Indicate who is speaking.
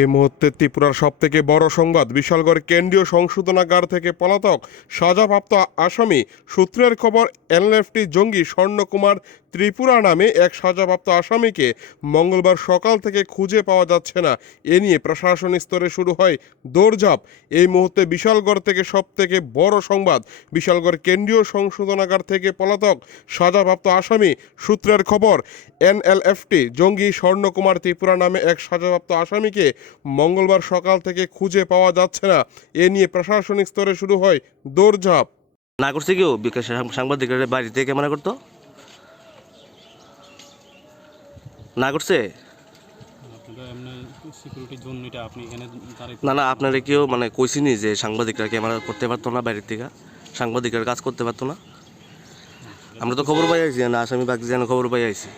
Speaker 1: এই মুহূর্তে ত্রিপুরার সব থেকে বড় সংবাদ, বিশালগড় কেন্দ্রীয় সংশোধনাগার থেকে পলাতক সাজাপ্রাপ্ত আসামি সূত্রের খবর, এনএলএফটি জঙ্গি স্বর্ণকুমার ত্রিপুরা নামে এক সাজাপ্রাপ্ত আসামিকে মঙ্গলবার সকাল থেকে খুঁজে পাওয়া যাচ্ছে না। এ নিয়ে প্রশাসনিক স্তরে শুরু হয় দৌড়ঝাঁপ। এই মুহূর্তে বিশালগড় থেকে সব থেকে বড় সংবাদ, বিশালগড় কেন্দ্রীয় সংশোধনাগার থেকে পলাতক সাজাপ্রাপ্ত আসামি সূত্রের খবর, এনএলএফটি জঙ্গি স্বর্ণকুমার ত্রিপুরা নামে এক সাজাপ্রাপ্ত আসামিকে মঙ্গলবার সকাল থেকে খুঁজে পাওয়া যাচ্ছে না। এ নিয়ে প্রশাসনিক স্তরে শুরু হয় দৌড়ঝাঁপ।
Speaker 2: না করছে কেউ বিকাশ সাংবাদিকের বাড়ি থেকে ক্যামেরা করতো? না করছে না না আপনারা কেউ মানে কইছিনি যে সাংবাদিকরা ক্যামেরা করতে পারতো না বাইরের থেকে? সাংবাদিকের কাজ করতে পারতো না? আমরা তো খবর পাই আইছি না আসামি বাকি যেন খবর পাই আইছি।